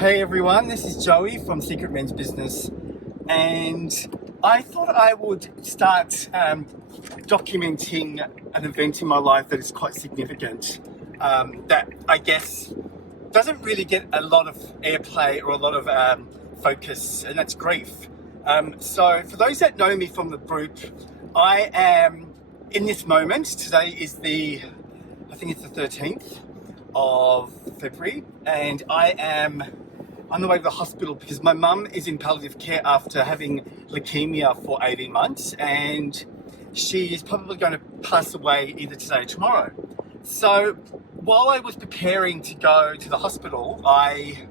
Hey everyone, this is Joey from Secret Men's Business, and I thought I would start documenting an event in my life that is quite significant, that I guess doesn't really get a lot of airplay or a lot of focus, and that's grief. So for those that know me from the group, I am in this moment. Today is I think it's the 13th of February, and I am on the way to the hospital because my mum is in palliative care after having leukemia for 18 months, and she is probably going to pass away either today or tomorrow. So while I was preparing to go to the hospital, I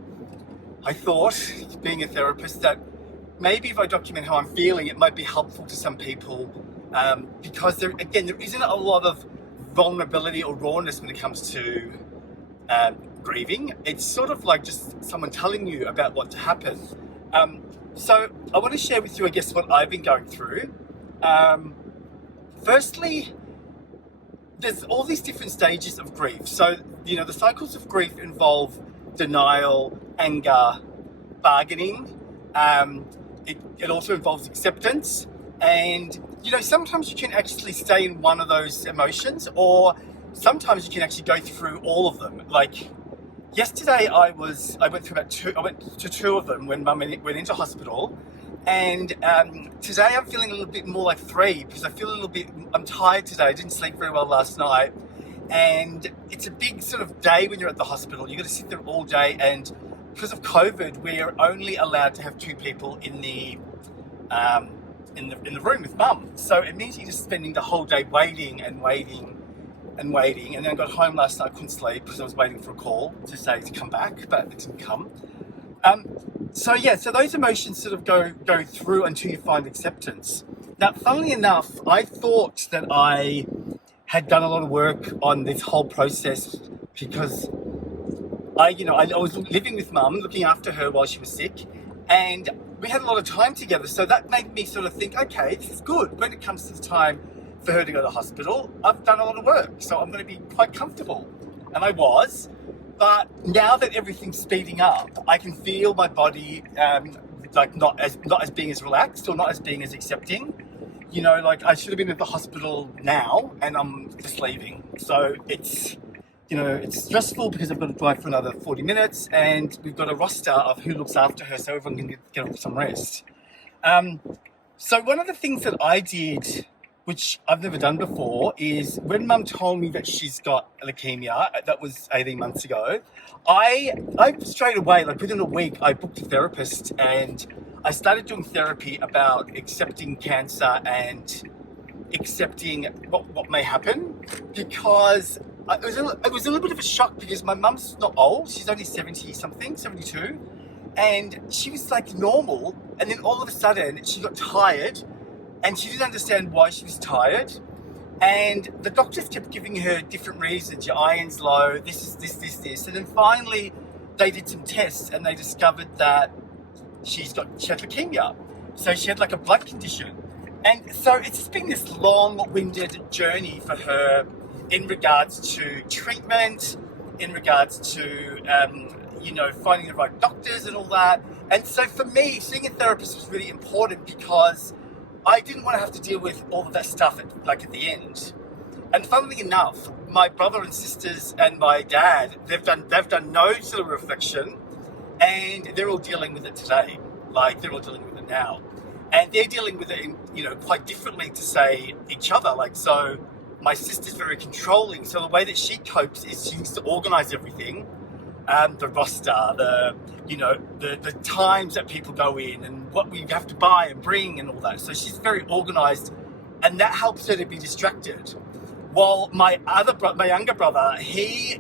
thought, being a therapist, that maybe if I document how I'm feeling, it might be helpful to some people, because there isn't a lot of vulnerability or rawness when it comes to grieving. It's sort of like just someone telling you about what to happen. So I want to share with you, I guess, what I've been going through. Firstly, there's all these different stages of grief. So, the cycles of grief involve denial, anger, bargaining. It also involves acceptance. And, sometimes you can actually stay in one of those emotions, or sometimes you can actually go through all of them. Like yesterday, I went to two of them when Mum went into hospital, and today I'm feeling a little bit more like 3 because I'm tired today. I didn't sleep very well last night, and it's a big sort of day when you're at the hospital. You've got to sit there all day, and because of COVID, we're only allowed to have 2 people in the room with Mum. So it means you're just spending the whole day waiting. And then I got home last night, couldn't sleep because I was waiting for a call to say to come back, but it didn't come. So those emotions sort of go through until you find acceptance. Now, funnily enough, I thought that I had done a lot of work on this whole process because I was living with Mum, looking after her while she was sick, and we had a lot of time together. So that made me sort of think, okay, this is good. When it comes to the time for her to go to hospital, I've done a lot of work, so I'm going to be quite comfortable. And I was, but now that everything's speeding up, I can feel my body not as being as relaxed or not as being as accepting. I should have been at the hospital now, and I'm just leaving. So it's stressful because I've got to drive for another 40 minutes, and we've got a roster of who looks after her, so everyone can get some rest. So one of the things that I did, which I've never done before, is when Mum told me that she's got leukemia, that was 18 months ago, I straight away, within a week, I booked a therapist, and I started doing therapy about accepting cancer and accepting what may happen, because it was a little bit of a shock because my mum's not old. She's only 70-something, 72, and she was normal, and then all of a sudden she got tired, and she didn't understand why she was tired. And the doctors kept giving her different reasons. Your iron's low, this is this. And then finally, they did some tests, and they discovered that she had leukemia. So she had a blood condition. And so it's just been this long-winded journey for her in regards to treatment, in regards to, finding the right doctors and all that. And so for me, seeing a therapist was really important because I didn't want to have to deal with all of that stuff at the end. And funnily enough, my brother and sisters and my dad, they've done no sort of reflection, and they're all dealing with it today. They're all dealing with it now. And they're dealing with it quite differently to, say, each other. So my sister's very controlling. So the way that she copes is she needs to organize everything. The roster, the times that people go in, and what we have to buy and bring and all that. So she's very organized, and that helps her to be distracted. While my younger brother, he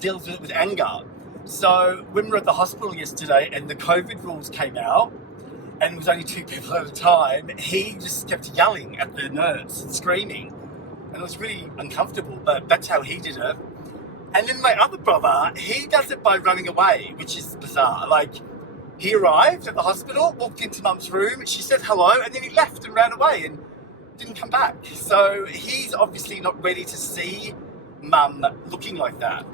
deals with anger. So when we were at the hospital yesterday and the COVID rules came out, and it was only 2 people at a time, he just kept yelling at the nurse and screaming, and it was really uncomfortable, but that's how he did it. And then my other brother, he does it by running away, which is bizarre. He arrived at the hospital, walked into Mum's room, she said hello, and then he left and ran away and didn't come back. So he's obviously not ready to see Mum looking like that.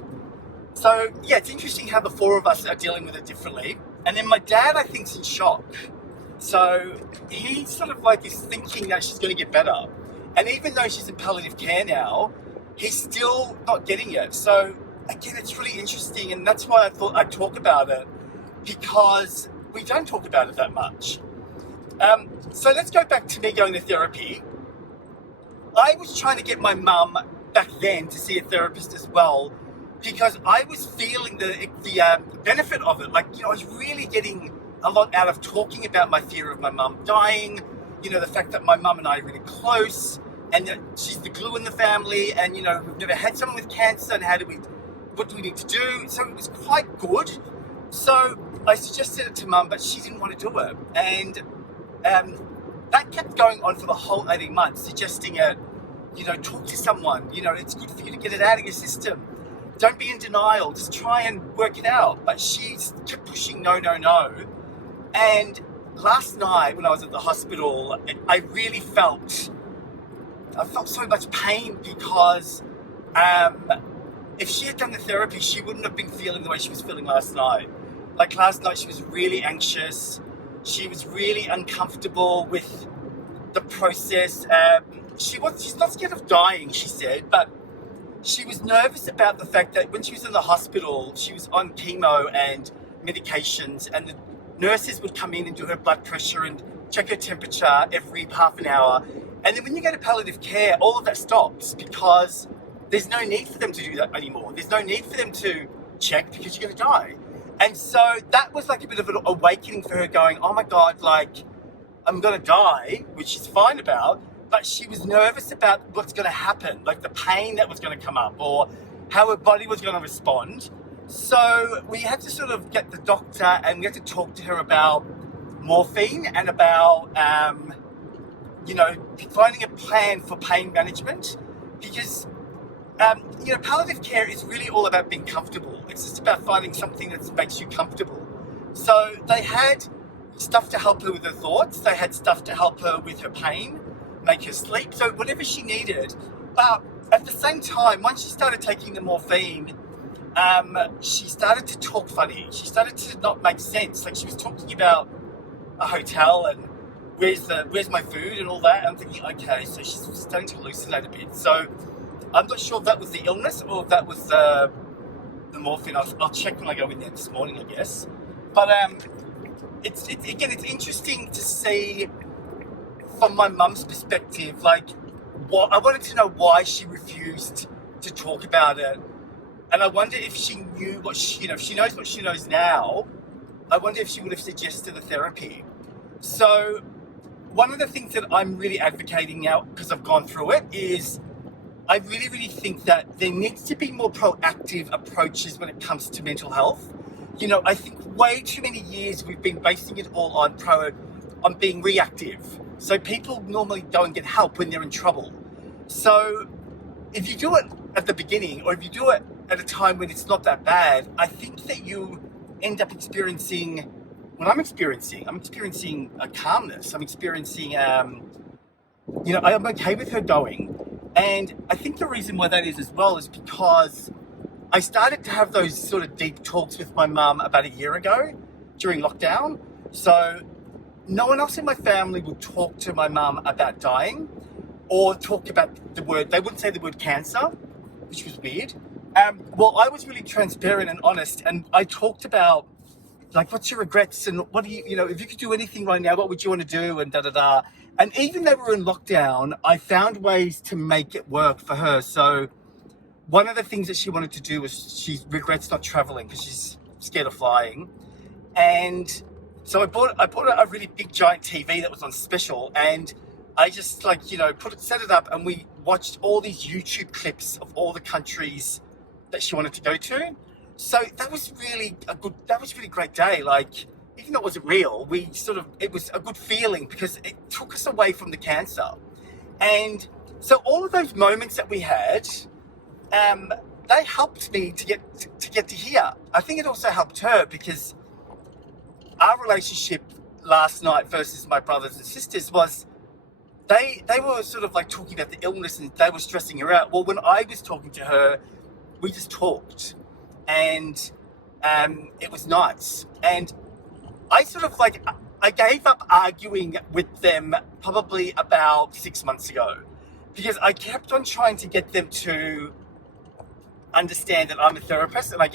So yeah, it's interesting how the four of us are dealing with it differently. And then my dad, I think, is in shock. So he sort of like is thinking that she's going to get better. And even though she's in palliative care now, he's still not getting it. So again, it's really interesting. And that's why I thought I'd talk about it, because we don't talk about it that much. So let's go back to me going to therapy. I was trying to get my mum back then to see a therapist as well, because I was feeling the benefit of it. Like, I was really getting a lot out of talking about my fear of my mum dying, the fact that my mum and I are really close, and that she's the glue in the family, and, we've never had someone with cancer, and what do we need to do? So it was quite good. So I suggested it to mum, but she didn't want to do it. And that kept going on for the whole 18 months, suggesting it, talk to someone, it's good for you to get it out of your system. Don't be in denial, just try and work it out. But she kept pushing no. And last night when I was at the hospital, I really felt so much pain, because if she had done the therapy, she wouldn't have been feeling the way she was feeling last night. Like last night, she was really anxious. She was really uncomfortable with the process. She's not scared of dying, she said, but she was nervous about the fact that when she was in the hospital, she was on chemo and medications, and the nurses would come in and do her blood pressure and check her temperature every half an hour. And then when you go to palliative care, all of that stops, because there's no need for them to do that anymore. There's no need for them to check, because you're going to die. And so that was like a bit of an awakening for her, going, oh my God, like, I'm going to die, which she's fine about, but she was nervous about what's going to happen, like the pain that was going to come up, or how her body was going to respond. So we had to sort of get the doctor, and we had to talk to her about morphine and about, finding a plan for pain management, because palliative care is really all about being comfortable. It's just about finding something that makes you comfortable. So they had stuff to help her with her thoughts. They had stuff to help her with her pain, make her sleep. So whatever she needed. But at the same time, once she started taking the morphine, she started to talk funny. She started to not make sense. Like, she was talking about a hotel and where's my food and all that. I'm thinking, okay, so she's starting to hallucinate a bit. So I'm not sure if that was the illness or if that was the morphine. I'll check when I go in there this morning, I guess. But it's interesting to see from my mum's perspective, like, I wanted to know why she refused to talk about it. And I wonder if she knew if she knows what she knows now, I wonder if she would have suggested the therapy. So one of the things that I'm really advocating now, because I've gone through it, is I really, really think that there needs to be more proactive approaches when it comes to mental health. I think way too many years we've been basing it all on being reactive. So people normally go and get help when they're in trouble. So if you do it at the beginning, or if you do it at a time when it's not that bad, I think that you end up experiencing what I'm experiencing. I'm experiencing a calmness. I'm experiencing, I'm okay with her going. And I think the reason why that is as well is because I started to have those sort of deep talks with my mum about a year ago during lockdown. So no one else in my family would talk to my mum about dying, or talk about they wouldn't say the word cancer, which was weird. Well, I was really transparent and honest, and I talked about, like, what's your regrets, and what do you, if you could do anything right now, what would you want to do, and da-da-da. And even though we were in lockdown, I found ways to make it work for her. So one of the things that she wanted to do was, she regrets not traveling because she's scared of flying. And so I bought a really big giant TV that was on special, and I just set it up, and we watched all these YouTube clips of all the countries that she wanted to go to. So that was really a great day. Like, even though it wasn't real, it was a good feeling, because it took us away from the cancer. And so all of those moments that we had, they helped me to get to here. I think it also helped her, because our relationship last night versus my brothers and sisters was, they were sort of like talking about the illness, and they were stressing her out. Well, when I was talking to her, we just talked. and it was nice. And I sort of like, I gave up arguing with them probably about 6 months ago, because I kept on trying to get them to understand that I'm a therapist and I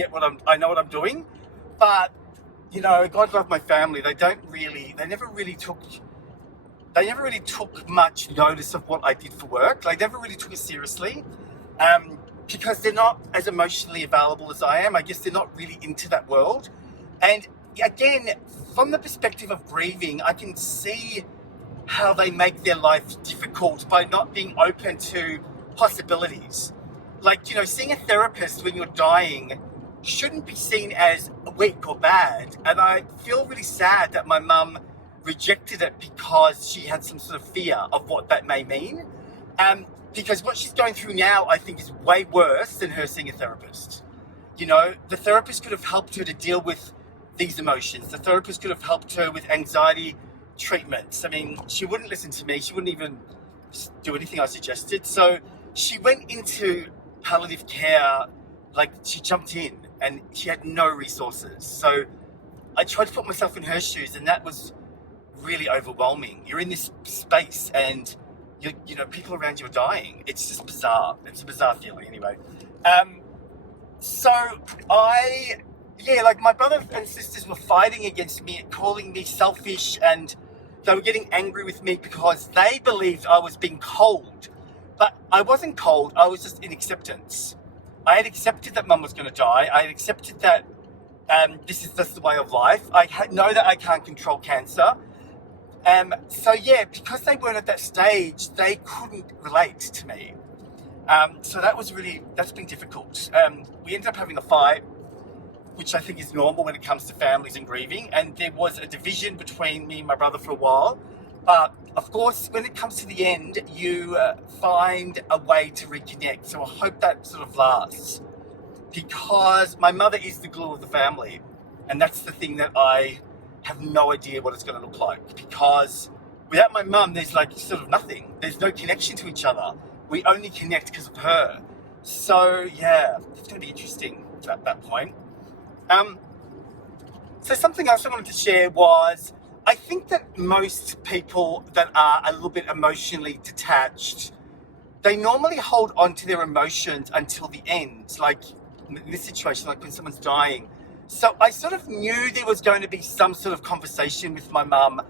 know what I'm doing. But, you know, God love my family. They never really took much notice of what I did for work. They never really took it seriously, because they're not as emotionally available as I am. I guess they're not really into that world. And again, from the perspective of grieving, I can see how they make their life difficult by not being open to possibilities. Like, you know, seeing a therapist when you're dying shouldn't be seen as weak or bad. And I feel really sad that my mum rejected it because she had some sort of fear of what that may mean. Because what she's going through now, I think, is way worse than her seeing a therapist. You know, the therapist could have helped her to deal with these emotions. The therapist could have helped her with anxiety treatments. I mean, she wouldn't listen to me. She wouldn't even do anything I suggested. So she went into palliative care, like she jumped in and she had no resources. So I tried to put myself in her shoes, and that was really overwhelming. You're in this space and you know, people around you are dying. It's just bizarre. It's a bizarre feeling anyway. So like my brother and sisters were fighting against me, calling me selfish, and they were getting angry with me because they believed I was being cold. But I wasn't cold, I was just in acceptance. I had accepted that mum was going to die. I had accepted that this is just the way of life. I know that I can't control cancer. Because they weren't at that stage, they couldn't relate to me. So that's been difficult. We ended up having a fight, which I think is normal when it comes to families and grieving. And there was a division between me and my brother for a while. But of course, when it comes to the end, you find a way to reconnect. So I hope that sort of lasts, because my mother is the glue of the family. And that's the thing that I have no idea what it's going to look like, because without my mum, there's like sort of nothing. There's no connection to each other. We only connect because of her. So yeah, it's going to be interesting at that point. So something else I wanted to share was, I think that most people that are a little bit emotionally detached, they normally hold on to their emotions until the end. Like in this situation, like when someone's dying. So I sort of knew there was going to be some sort of conversation with my mum,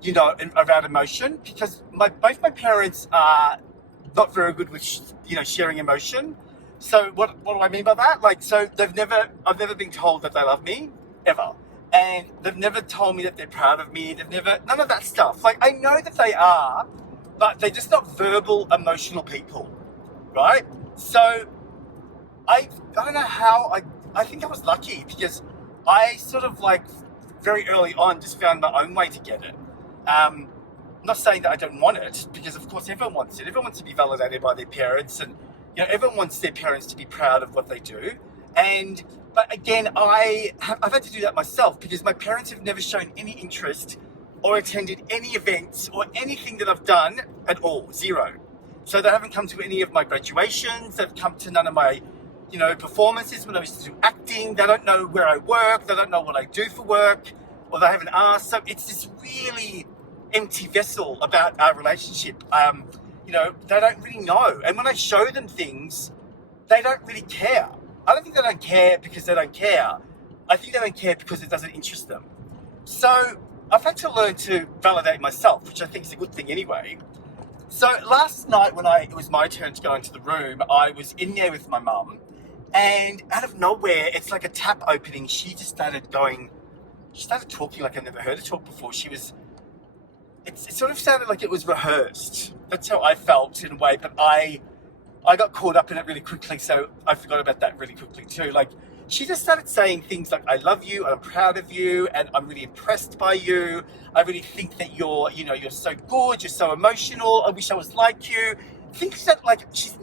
you know, around emotion, because both my parents are not very good with, sharing emotion. So what do I mean by that? Like, so I've never been told that they love me, ever. And they've never told me that they're proud of me. None of that stuff. Like, I know that they are, but they're just not verbal, emotional people, right? So I don't know how I think I was lucky, because I sort of like very early on just found my own way to get it. I'm not saying that I don't want it, because of course everyone wants it. Everyone wants to be validated by their parents, and everyone wants their parents to be proud of what they do. But again, I've had to do that myself, because my parents have never shown any interest or attended any events or anything that I've done at all. Zero. So they haven't come to any of my graduations. They've come to none of my performances when I used to do acting. They don't know where I work. They don't know what I do for work, or they haven't asked. So it's this really empty vessel about our relationship. They don't really know. And when I show them things, they don't really care. I don't think they don't care because they don't care. I think they don't care because it doesn't interest them. So I've had to learn to validate myself, which I think is a good thing anyway. So last night when it was my turn to go into the room, I was in there with my mum, and out of nowhere, it's like a tap opening. She started talking like I've never heard her talk before. It sort of sounded like it was rehearsed. That's how I felt in a way, but I got caught up in it really quickly, so I forgot about that really quickly too. Like, she just started saying things like, I love you, and I'm proud of you, and I'm really impressed by you. I really think that you're so good, you're so emotional, I wish I was like you. Things that like she's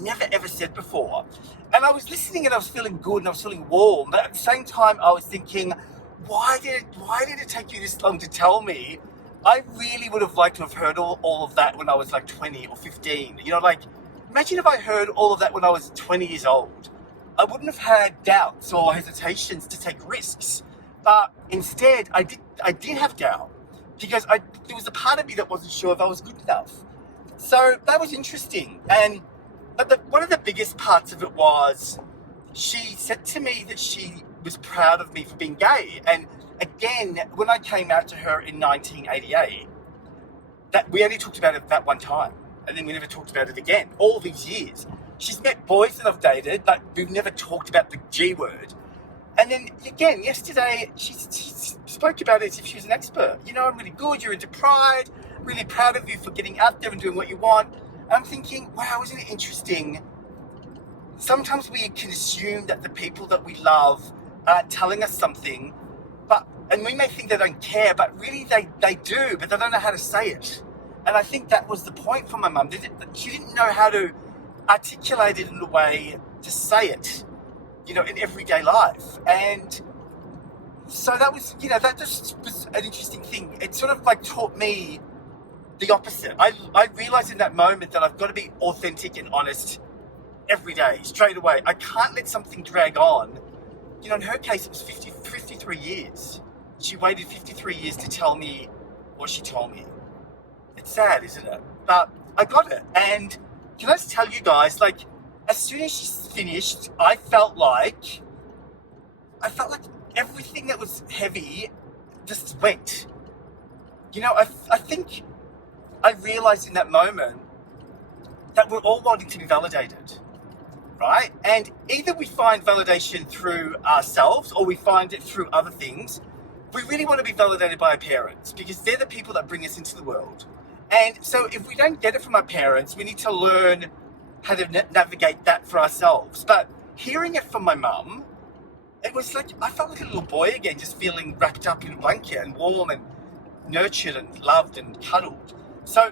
never ever said before. And I was listening and I was feeling good and I was feeling warm, but at the same time I was thinking, why did it take you this long to tell me? I really would have liked to have heard all of that when I was like 20 or 15. Imagine if I heard all of that when I was 20 years old. I wouldn't have had doubts or hesitations to take risks. But instead, I did have doubt because there was a part of me that wasn't sure if I was good enough. So that was interesting. But one of the biggest parts of it was she said to me that she was proud of me for being gay. And again, when I came out to her in 1988, that we only talked about it that one time. And then we never talked about it again, all these years. She's met boys that I've dated, but we've never talked about the G word. And then again, yesterday, she spoke about it as if she was an expert. You know, I'm really good, you're into pride, really proud of you for getting out there and doing what you want. And I'm thinking, wow, isn't it interesting? Sometimes we can assume that the people that we love are telling us something, and we may think they don't care, but really they do, but they don't know how to say it. And I think that was the point for my mum. She didn't know how to articulate it in a way to say it, you know, in everyday life. And so that was, you know, that just was an interesting thing. It sort of like taught me the opposite. I realized in that moment that I've got to be authentic and honest every day, straight away. I can't let something drag on. You know, in her case, it was 53 years. She waited 53 years to tell me what she told me. It's sad, isn't it? But I got it. And can I just tell you guys, like, as soon as she finished, I felt like everything that was heavy just went. You know, I think I realized in that moment that we're all wanting to be validated, right? And either we find validation through ourselves or we find it through other things. We really want to be validated by our parents because they're the people that bring us into the world. And so if we don't get it from our parents, we need to learn how to navigate that for ourselves. But hearing it from my mum, it was like, I felt like a little boy again, just feeling wrapped up in a blanket and warm and nurtured and loved and cuddled. So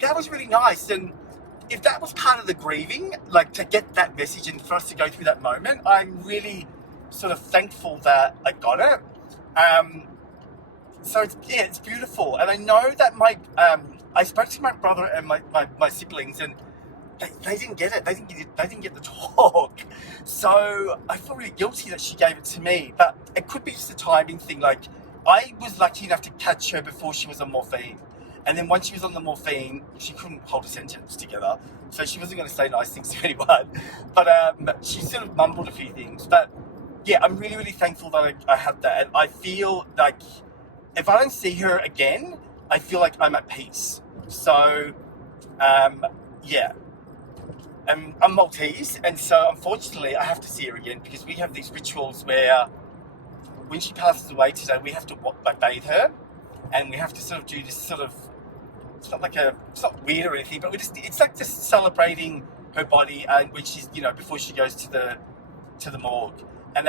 that was really nice. And if that was part of the grieving, like to get that message and for us to go through that moment, I'm really sort of thankful that I got it. So it's beautiful. And I know that I spoke to my brother and my siblings and they didn't get it. They didn't get the talk. So I feel really guilty that she gave it to me, but it could be just a timing thing. Like I was lucky enough to catch her before she was on morphine. And then once she was on the morphine, she couldn't hold a sentence together. So she wasn't going to say nice things to anyone. But she sort of mumbled a few things. But yeah, I'm really, really thankful that I had that. And I feel like if I don't see her again, I feel like I'm at peace. So, yeah. I'm Maltese, and so unfortunately I have to see her again because we have these rituals where when she passes away today, we have to bathe her, and we have to sort of do this sort of, it's not weird or anything, but it's like just celebrating her body and when she's, you know, before she goes to the morgue. And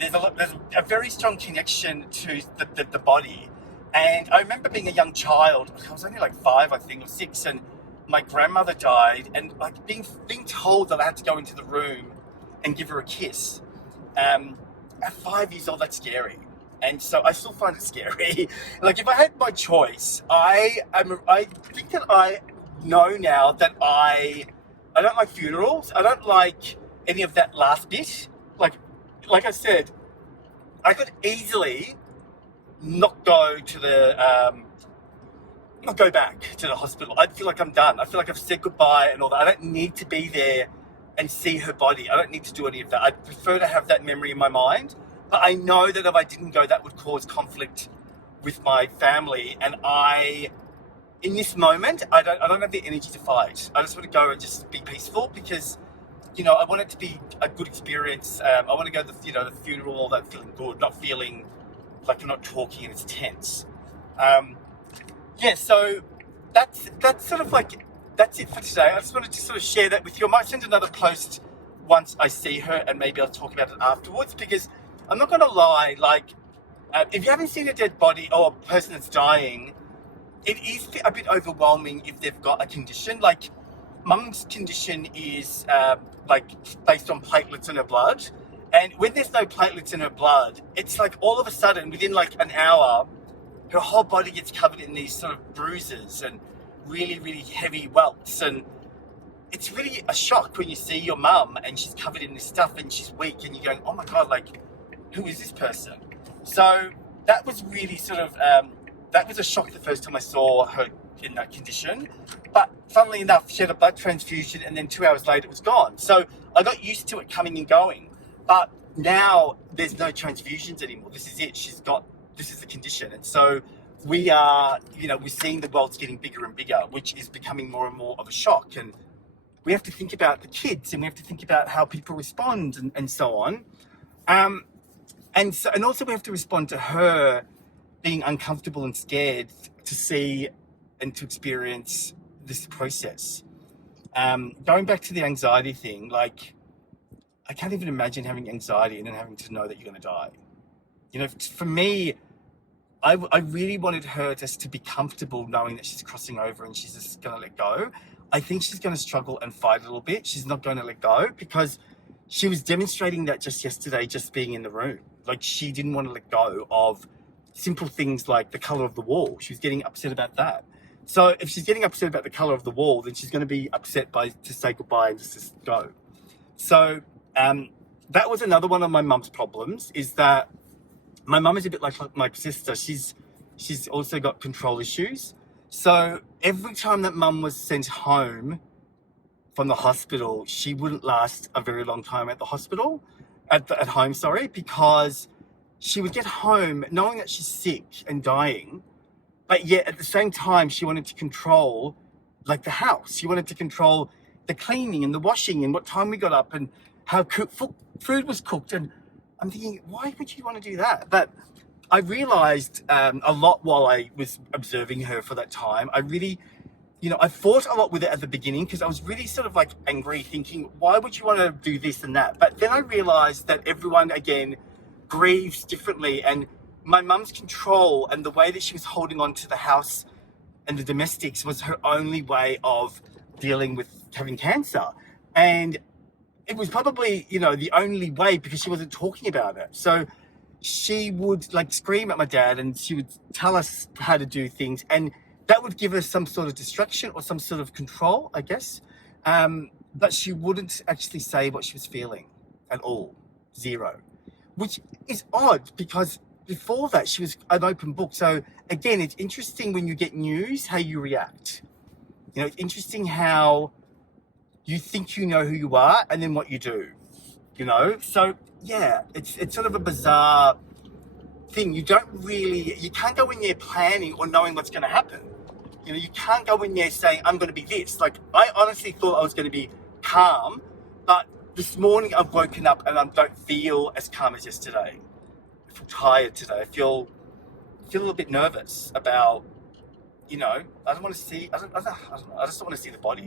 there's a very strong connection to the body. And I remember being a young child, I was only like 5, I think, or 6, and my grandmother died, and like being told that I had to go into the room and give her a kiss. At 5 years old, that's scary. And so I still find it scary. Like if I had my choice, I think that I know now that I don't like funerals. I don't like any of that last bit. Like I said, I could easily not go back to the hospital. I feel like I'm done. I feel like I've said goodbye and all that. I don't need to be there and see her body. I don't need to do any of that. I prefer to have that memory in my mind. But I know that if I didn't go, that would cause conflict with my family. And in this moment, I don't have the energy to fight. I just want to go and just be peaceful because, you know, I want it to be a good experience. I want to go to the funeral, all that, feeling good, not feeling like you're not talking and it's tense. Yeah, so that's sort of like, that's it for today. I just wanted to sort of share that with you. I might send another post once I see her and maybe I'll talk about it afterwards because I'm not going to lie, like, if you haven't seen a dead body or a person that's dying, it is a bit overwhelming if they've got a condition. Like, Mum's condition is like based on platelets in her blood. And when there's no platelets in her blood, it's like all of a sudden, within like an hour, her whole body gets covered in these sort of bruises and really, really heavy welts. And it's really a shock when you see your mum and she's covered in this stuff and she's weak and you're going, oh my God, like, who is this person? So that was really sort of, that was a shock the first time I saw her in that condition. But funnily enough, she had a blood transfusion and then 2 hours later it was gone. So I got used to it coming and going. But now there's no transfusions anymore. This is it. This is the condition. And so we are, we're seeing the world's getting bigger and bigger, which is becoming more and more of a shock. And we have to think about the kids and we have to think about how people respond and so on. And also we have to respond to her being uncomfortable and scared to see and to experience this process. Going back to the anxiety thing, like, I can't even imagine having anxiety and then having to know that you're going to die. For me, I really wanted her just to be comfortable knowing that she's crossing over and she's just going to let go. I think she's going to struggle and fight a little bit. She's not going to let go because she was demonstrating that just yesterday, just being in the room. Like, she didn't want to let go of simple things like the color of the wall. She was getting upset about that. So if she's getting upset about the color of the wall, then she's going to be upset to say goodbye and just go. So that was another one of my mum's problems, is that my mum is a bit like my sister. She's also got control issues. So every time that mum was sent home from the hospital, she wouldn't last a very long time at the hospital, at home, because she would get home knowing that she's sick and dying, but yet at the same time, she wanted to control, like, the house. She wanted to control the cleaning and the washing and what time we got up and how food was cooked. And I'm thinking, why would you want to do that? But I realized a lot while I was observing her for that time. I really, I fought a lot with it at the beginning because I was really sort of like angry, thinking, why would you want to do this and that? But then I realized that everyone, again, grieves differently, and my mum's control and the way that she was holding on to the house and the domestics was her only way of dealing with having cancer. And it was probably, the only way, because she wasn't talking about it. So she would, like, scream at my dad and she would tell us how to do things, and that would give us some sort of distraction or some sort of control, I guess. But she wouldn't actually say what she was feeling at all. Zero. Which is odd, because before that she was an open book. So again, it's interesting when you get news, how you react. It's interesting how you think you know who you are and then what you do. So yeah, it's sort of a bizarre thing. You can't go in there planning or knowing what's going to happen. You can't go in there saying, I'm going to be this. Like, I honestly thought I was going to be calm, but this morning I've woken up and I don't feel as calm as yesterday. I feel tired today. I feel a little bit nervous about, I don't want to see, I don't know, I just don't want to see the body.